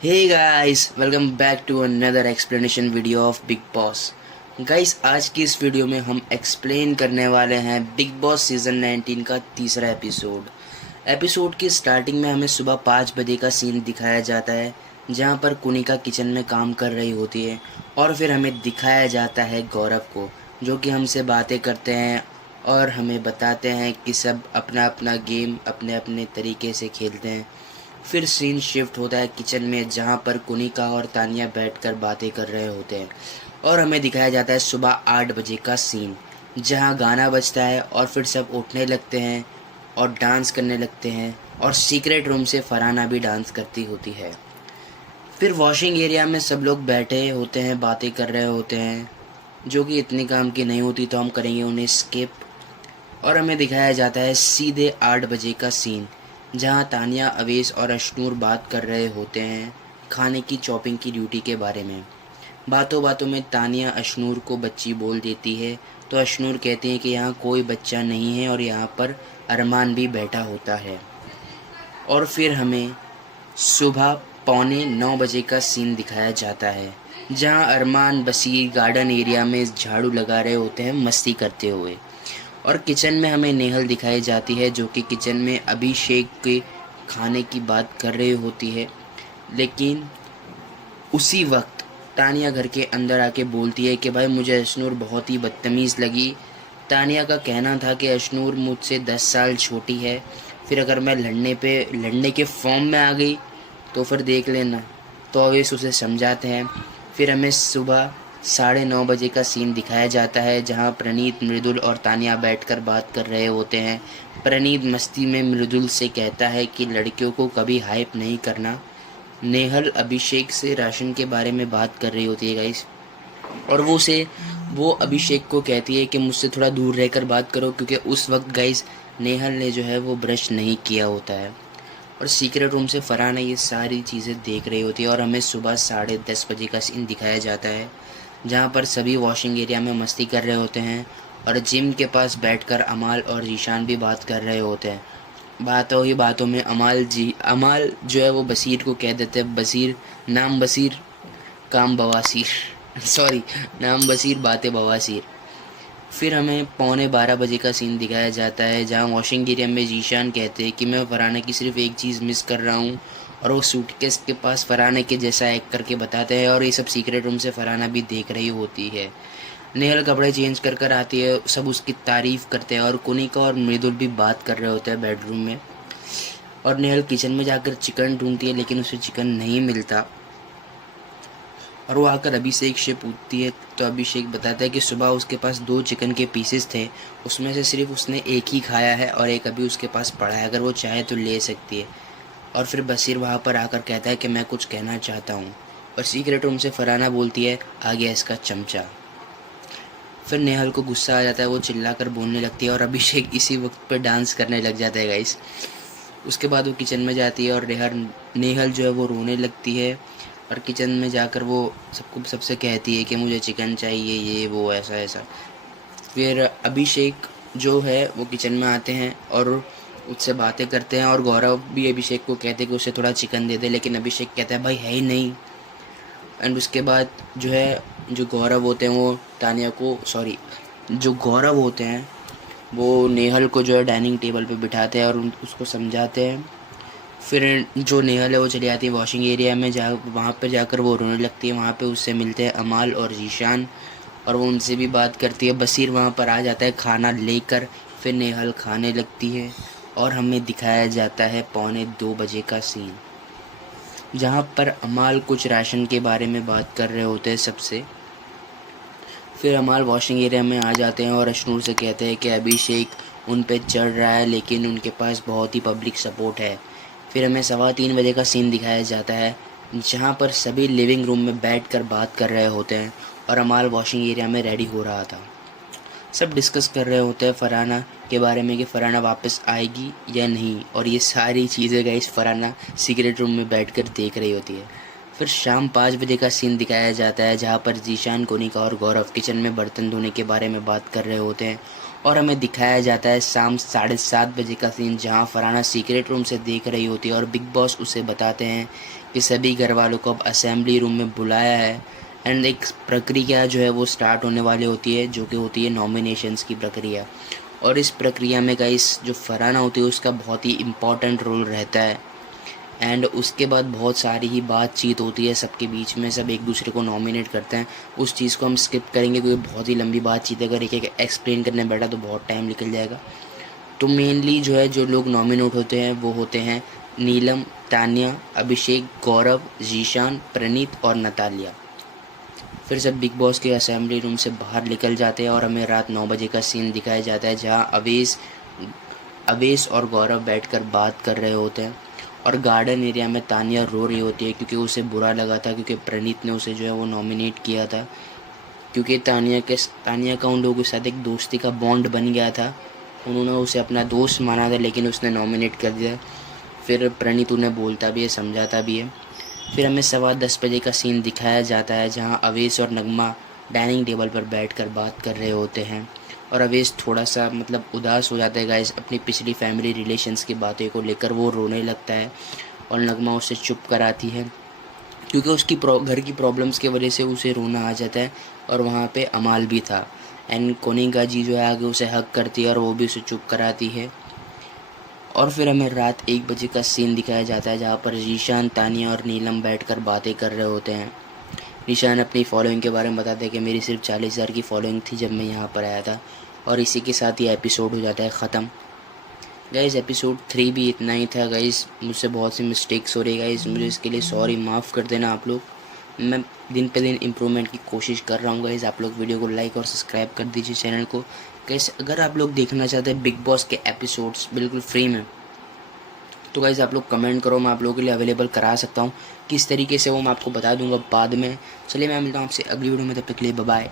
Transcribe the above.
Hey guys, welcome back to another explanation video of Bigg Boss. Guys, आज की इस video में हम एक्सप्लेन करने वाले हैं बिग बॉस सीज़न 19 का तीसरा एपिसोड की स्टार्टिंग में हमें सुबह 5 बजे का सीन दिखाया जाता है, जहां पर कुनिका किचन में काम कर रही होती है। और फिर हमें दिखाया जाता है गौरव को, जो कि हमसे बातें करते हैं और हमें बताते हैं कि सब अपना अपना गेम अपने अपने तरीके से खेलते हैं। फिर सीन शिफ्ट होता है किचन में, जहाँ पर कुनिका और तानिया बैठकर बातें कर रहे होते हैं और हमें दिखाया जाता है सुबह 8 बजे का सीन, जहाँ गाना बजता है और फिर सब उठने लगते हैं और डांस करने लगते हैं और सीक्रेट रूम से फरहाना भी डांस करती होती है। फिर वॉशिंग एरिया में सब लोग बैठे होते हैं, बातें कर रहे होते हैं, जो कि इतनी काम की नहीं होती, तो हम करेंगे उन्हें स्किप। और हमें दिखाया जाता है सीधे 8 बजे का सीन, जहां तानिया, अवेश और अशनूर बात कर रहे होते हैं खाने की चॉपिंग की ड्यूटी के बारे में। बातों बातों में तानिया अशनूर को बच्ची बोल देती है, तो अशनूर कहते हैं कि यहाँ कोई बच्चा नहीं है और यहाँ पर अरमान भी बैठा होता है। और फिर हमें सुबह 8:45 का सीन दिखाया जाता है, जहां अरमान बसीर गार्डन एरिया में झाड़ू लगा रहे होते हैं मस्ती करते हुए। और किचन में हमें नेहल दिखाई जाती है, जो कि किचन में अभिषेक के खाने की बात कर रही होती है। लेकिन उसी वक्त तानिया घर के अंदर आके बोलती है कि भाई, मुझे अशनूर बहुत ही बदतमीज़ लगी। तानिया का कहना था कि अशनूर मुझसे 10 साल छोटी है, फिर अगर मैं लड़ने के फॉर्म में आ गई तो फिर देख लेना। तो अवेश उसे समझाते हैं। फिर हमें सुबह 9:30 बजे का सीन दिखाया जाता है, जहां प्रणीत, मृदुल और तानिया बैठकर बात कर रहे होते हैं। प्रणीत मस्ती में मृदुल से कहता है कि लड़कियों को कभी हाइप नहीं करना। नेहल अभिषेक से राशन के बारे में बात कर रही होती है गाइस, और वो अभिषेक को कहती है कि मुझसे थोड़ा दूर रहकर बात करो, क्योंकि उस वक्त गाइस नेहल ने जो है वो ब्रश नहीं किया होता है। और सीक्रेट रूम से फरहाना ये सारी चीज़ें देख रही होती है। और हमें सुबह 10:30 बजे का सीन दिखाया जाता है, जहाँ पर सभी वॉशिंग एरिया में मस्ती कर रहे होते हैं और जिम के पास बैठकर अमाल और जीशान भी बात कर रहे होते हैं। बातों ही बातों में अमाल जो है वो बसीर को कह देते हैं, बसीर नाम बसीर काम बवासीर सॉरी, नाम बसीर बातें बवासीर। फिर हमें 11:45 बजे का सीन दिखाया जाता है, जहाँ वॉशिंग एरिया में जीशान कहते हैं कि मैं फरहाना की सिर्फ एक चीज़ मिस कर रहा हूँ, और वो सूटकेस के पास फरहाना के जैसा एक्ट करके बताते हैं। और ये सब सीक्रेट रूम से फरहाना भी देख रही होती है। नेहल कपड़े चेंज कर कर आती है, सब उसकी तारीफ़ करते हैं और कुनिका और मृदुल भी बात कर रहे होते हैं बेडरूम में। और नेहल किचन में जाकर चिकन ढूंढती है, लेकिन उसे चिकन नहीं मिलता। और वो आकर अभिषेक से पूछती है, तो अभिषेक बताता है कि सुबह उसके पास 2 चिकन के पीसेस थे, उसमें से सिर्फ उसने एक ही खाया है और एक अभी उसके पास पड़ा है, अगर वो चाहे तो ले सकती है। और फिर बसीर वहाँ पर आकर कहता है कि मैं कुछ कहना चाहता हूँ। और सीक्रेट रूम से फरहाना बोलती है, आ गया इसका चमचा। फिर नेहल को गुस्सा आ जाता है, वो चिल्लाकर बोलने लगती है और अभिषेक इसी वक्त पर डांस करने लग जाता है गाइस। उसके बाद वो किचन में जाती है और नेहल जो है वो रोने लगती है, और किचन में जाकर वो सबसे कहती है कि मुझे चिकन चाहिए, ये वो ऐसा ऐसा। फिर अभिषेक जो है वो किचन में आते हैं और उससे बातें करते हैं, और गौरव भी अभिषेक को कहते हैं कि उसे थोड़ा चिकन दे दे, लेकिन अभिषेक कहता है भाई है ही नहीं। एंड उसके बाद जो है, जो गौरव होते हैं वो तानिया को जो गौरव होते हैं वो नेहल को जो है डाइनिंग टेबल पे बिठाते हैं और उसको समझाते हैं। फिर जो नेहल है वो चली आती है वॉशिंग एरिया में, वहाँ पर जाकर वो रोने लगती है। वहाँ पे उससे मिलते हैं अमाल और जीशान, और वो उनसे भी बात करती है। बसीर वहाँ पर आ जाता है खाना लेकर, फिर नेहल खाने लगती है। और हमें दिखाया जाता है 1:45 का सीन, जहाँ पर अमाल कुछ राशन के बारे में बात कर रहे होते हैं सबसे। फिर अमाल वॉशिंग एरिया में आ जाते हैं और अशनूर से कहते हैं कि अभिषेक उन पे चढ़ रहा है, लेकिन उनके पास बहुत ही पब्लिक सपोर्ट है। फिर हमें 3:15 बजे का सीन दिखाया जाता है, जहाँ पर सभी लिविंग रूम में बैठकर बात कर रहे होते हैं और अमाल वॉशिंग एरिया में रेडी हो रहा था। सब डिस्कस कर रहे होते हैं फरहाना के बारे में कि फरहाना वापस आएगी या नहीं, और ये सारी चीज़ें गाइस फरहाना सीक्रेट रूम में बैठकर देख रही होती है। फिर शाम 5 बजे का सीन दिखाया जाता है, जहाँ पर जीशान, कोनिका और गौरव किचन में बर्तन धोने के बारे में बात कर रहे होते हैं और हमें दिखाया जाता है शाम 7:30 बजे का सीन, जहां फरहाना सीक्रेट रूम से देख रही होती है और बिग बॉस उसे बताते हैं कि सभी घर वालों को अब असेंबली रूम में बुलाया है एंड एक प्रक्रिया जो है वो स्टार्ट होने वाली होती है, जो कि होती है नॉमिनेशंस की प्रक्रिया। और इस प्रक्रिया में गाइस जो फरहाना होती है उसका बहुत ही इम्पॉर्टेंट रोल रहता है एंड उसके बाद बहुत सारी ही बातचीत होती है सबके बीच में, सब एक दूसरे को नॉमिनेट करते हैं। उस चीज़ को हम स्किप करेंगे क्योंकि बहुत ही लंबी बातचीत है, अगर एक एक एक्सप्लेन करने बैठा तो बहुत टाइम निकल जाएगा। तो मेनली जो है जो लोग नॉमिनेट होते हैं वो होते हैं नीलम, तान्या, अभिषेक, गौरव, जीशान, प्रणीत और नतालिया। फिर सब बिग बॉस के असेंबली रूम से बाहर निकल जाते हैं और हमें रात 9 बजे का सीन दिखाया जाता है, जहां अवेश और गौरव बैठकर बात कर रहे होते हैं और गार्डन एरिया में तानिया रो रही होती है क्योंकि उसे बुरा लगा था क्योंकि प्रणीत ने उसे जो है वो नॉमिनेट किया था, क्योंकि तानिया का उन लोगों के साथ एक दोस्ती का बॉन्ड बन गया था। उन्होंने उसे अपना दोस्त माना था लेकिन उसने नॉमिनेट कर दिया। फिर प्रणीत उन्हें बोलता भी है, समझाता भी है। फिर हमें 10:15 बजे का सीन दिखाया जाता है, जहां अवेश और नगमा डाइनिंग टेबल पर बैठकर बात कर रहे होते हैं और अवेश थोड़ा सा मतलब उदास हो जाता है गाइस अपनी पिछली फैमिली रिलेशंस की बातें को लेकर, वो रोने लगता है और नगमा उसे चुप कराती है क्योंकि उसकी घर की प्रॉब्लम्स की वजह से उसे रोना आ जाता है। और वहाँ पे अमाल भी था एंड कोनिका जी जो है आगे उसे हक करती है और वो भी उसे चुप कराती है। और फिर हमें रात 1 बजे का सीन दिखाया जाता है, जहाँ पर जीशान, तानिया और नीलम बैठकर बातें कर रहे होते हैं। निशान अपनी फॉलोइंग के बारे में बताते हैं कि मेरी सिर्फ 40,000 की फॉलोइंग थी जब मैं यहाँ पर आया था। और इसी के साथ ये एपिसोड हो जाता है ख़त्म। गाइज़ एपिसोड 3 भी इतना ही था गाइज़, मुझसे बहुत सी मिस्टेक्स हो रही है गाइज़, मुझे इसके लिए सॉरी, माफ़ कर देना आप लोग। मैं दिन पे दिन इम्प्रूवमेंट की कोशिश कर रहा हूँ गाइज़। आप लोग वीडियो को लाइक और सब्सक्राइब कर दीजिए चैनल को। गाइज़ अगर आप लोग देखना चाहते हैं बिग बॉस के एपिसोड्स बिल्कुल फ्री में, तो गाइज़ आप लोग कमेंट करो, मैं आप लोगों के लिए अवेलेबल करा सकता हूँ। किस तरीके से वो मैं आपको बता दूंगा बाद में। चलिए मैं मिलता हूँ आपसे अगली वीडियो में, तब तक के लिए बाय बाय।